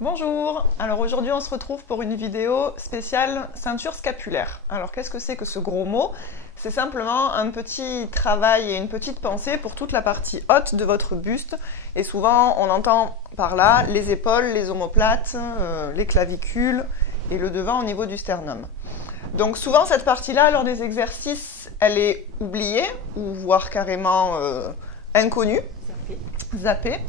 Bonjour, alors aujourd'hui on se retrouve pour une vidéo spéciale ceinture scapulaire. Alors qu'est-ce que c'est que ce gros mot? C'est simplement un petit travail et une petite pensée pour toute la partie haute de votre buste. Et souvent on entend par là les épaules, les omoplates, les clavicules et le devant au niveau du sternum. Donc souvent cette partie-là, lors des exercices, elle est oubliée ou voire carrément inconnue, zappée.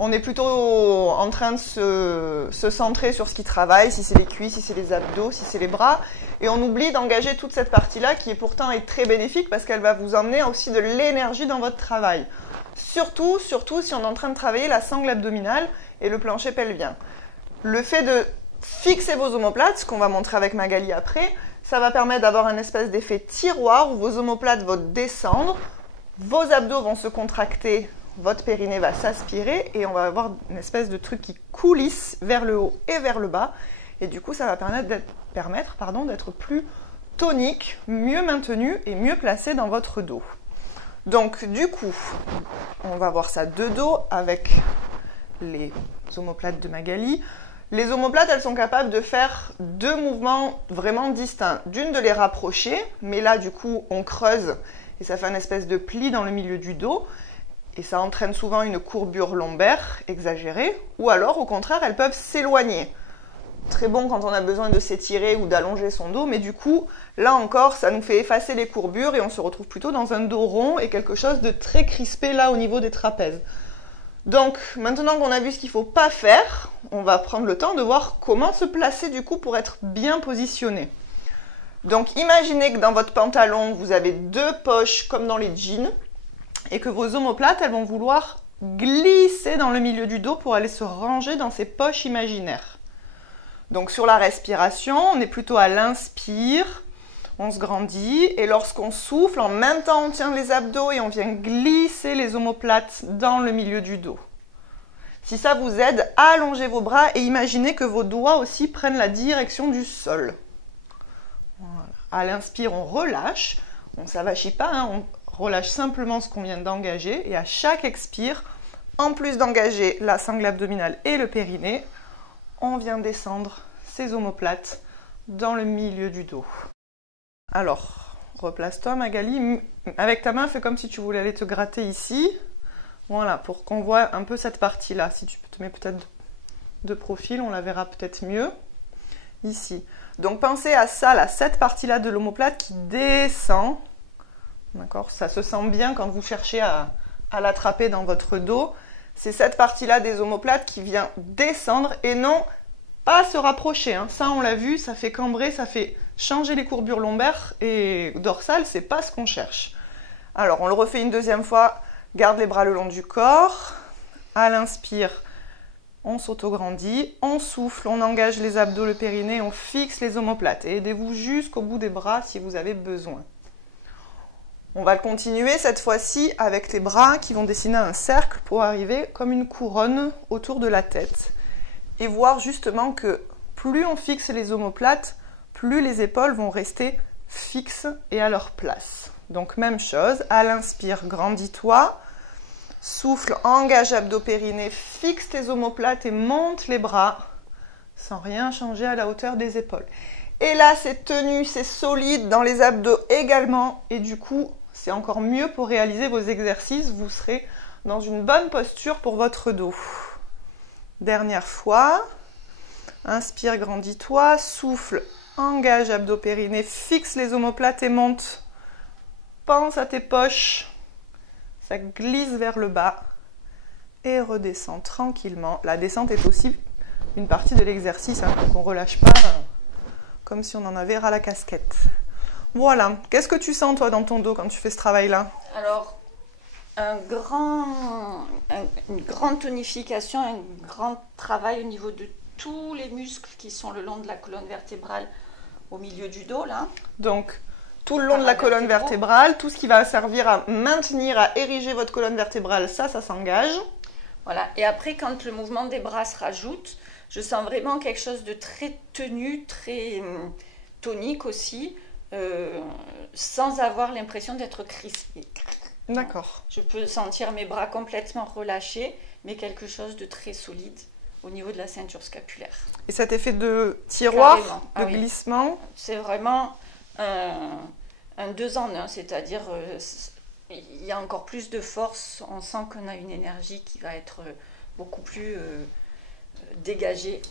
On est plutôt en train de se centrer sur ce qui travaille, si c'est les cuisses, si c'est les abdos, si c'est les bras. Et on oublie d'engager toute cette partie-là qui est pourtant très bénéfique parce qu'elle va vous emmener aussi de l'énergie dans votre travail. Surtout si on est en train de travailler la sangle abdominale et le plancher pelvien. Le fait de fixer vos omoplates, ce qu'on va montrer avec Magali après, ça va permettre d'avoir un espèce d'effet tiroir où vos omoplates vont descendre, vos abdos vont se contracter, votre périnée va s'aspirer et on va avoir une espèce de truc qui coulisse vers le haut et vers le bas. Et du coup, ça va permettre d'être plus tonique, mieux maintenu et mieux placé dans votre dos. Donc du coup, on va voir ça de dos avec les omoplates de Magali. Les omoplates, elles sont capables de faire deux mouvements vraiment distincts. D'une, de les rapprocher, mais là du coup, on creuse et ça fait une espèce de pli dans le milieu du dos. Et ça entraîne souvent une courbure lombaire exagérée, ou alors au contraire, elles peuvent s'éloigner. Très bon quand on a besoin de s'étirer ou d'allonger son dos, mais du coup, là encore, ça nous fait effacer les courbures et on se retrouve plutôt dans un dos rond et quelque chose de très crispé là au niveau des trapèzes. Donc, maintenant qu'on a vu ce qu'il ne faut pas faire, on va prendre le temps de voir comment se placer du coup pour être bien positionné. Donc, imaginez que dans votre pantalon, vous avez deux poches comme dans les jeans, et que vos omoplates, elles vont vouloir glisser dans le milieu du dos pour aller se ranger dans ces poches imaginaires. Donc sur la respiration, on est plutôt à l'inspire, on se grandit, et lorsqu'on souffle, en même temps on tient les abdos et on vient glisser les omoplates dans le milieu du dos. Si ça vous aide, allongez vos bras et imaginez que vos doigts aussi prennent la direction du sol. Voilà. À l'inspire, on relâche, on ne s'avachit pas, on relâche simplement ce qu'on vient d'engager et à chaque expire, en plus d'engager la sangle abdominale et le périnée, on vient descendre ces omoplates dans le milieu du dos. Alors, replace-toi Magali, avec ta main, fais comme si tu voulais aller te gratter ici. Voilà, pour qu'on voit un peu cette partie-là. Si tu te mets peut-être de profil, on la verra peut-être mieux. Ici. Donc pensez à ça, là, cette partie-là de l'omoplate qui descend. D'accord, ça se sent bien quand vous cherchez à l'attraper dans votre dos. C'est cette partie-là des omoplates qui vient descendre et non pas se rapprocher. Ça, on l'a vu, ça fait cambrer, ça fait changer les courbures lombaires et dorsales. C'est pas ce qu'on cherche. Alors, on le refait une deuxième fois. Garde les bras le long du corps. À l'inspire, on s'autograndit. On souffle, on engage les abdos, le périnée, on fixe les omoplates. Et aidez-vous jusqu'au bout des bras si vous avez besoin. On va continuer cette fois-ci avec les bras qui vont dessiner un cercle pour arriver comme une couronne autour de la tête. Et voir justement que plus on fixe les omoplates, plus les épaules vont rester fixes et à leur place. Donc même chose, à l'inspire, grandis-toi. Souffle, engage abdos-périnée, fixe tes omoplates et monte les bras sans rien changer à la hauteur des épaules. Et là, c'est tenu, c'est solide dans les abdos également et du coup, c'est encore mieux pour réaliser vos exercices. Vous serez dans une bonne posture pour votre dos. Dernière fois. Inspire, grandis-toi. Souffle, engage abdos-périnée. Fixe les omoplates et monte. Pense à tes poches. Ça glisse vers le bas. Et redescend tranquillement. La descente est aussi une partie de l'exercice. Donc on ne relâche pas comme si on en avait ras la casquette. Voilà. Qu'est-ce que tu sens, toi, dans ton dos quand tu fais ce travail-là? Alors, une grande tonification, un grand travail au niveau de tous les muscles qui sont le long de la colonne vertébrale au milieu du dos, là. Donc, tout le long de la colonne vertébrale, tout ce qui va servir à maintenir, à ériger votre colonne vertébrale, ça s'engage. Voilà. Et après, quand le mouvement des bras se rajoute, je sens vraiment quelque chose de très tenu, très tonique aussi. Sans avoir l'impression d'être crispé. D'accord. Je peux sentir mes bras complètement relâchés, mais quelque chose de très solide au niveau de la ceinture scapulaire. Et cet effet de tiroir, Carrément. de glissement, C'est vraiment un 2 en 1, c'est-à-dire il y a encore plus de force, on sent qu'on a une énergie qui va être beaucoup plus dégagée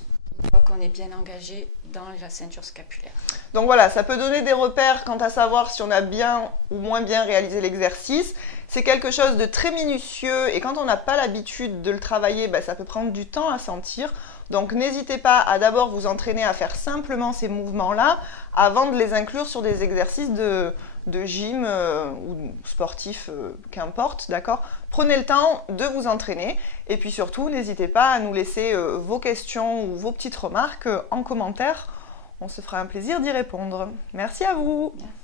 une fois qu'on est bien engagé dans la ceinture scapulaire. Donc voilà, ça peut donner des repères quant à savoir si on a bien ou moins bien réalisé l'exercice. C'est quelque chose de très minutieux et quand on n'a pas l'habitude de le travailler, ça peut prendre du temps à sentir. Donc n'hésitez pas à d'abord vous entraîner à faire simplement ces mouvements-là avant de les inclure sur des exercices de gym ou sportifs, qu'importe, d'accord? Prenez le temps de vous entraîner et puis surtout, n'hésitez pas à nous laisser vos questions ou vos petites remarques en commentaire. On se fera un plaisir d'y répondre. Merci à vous. Merci.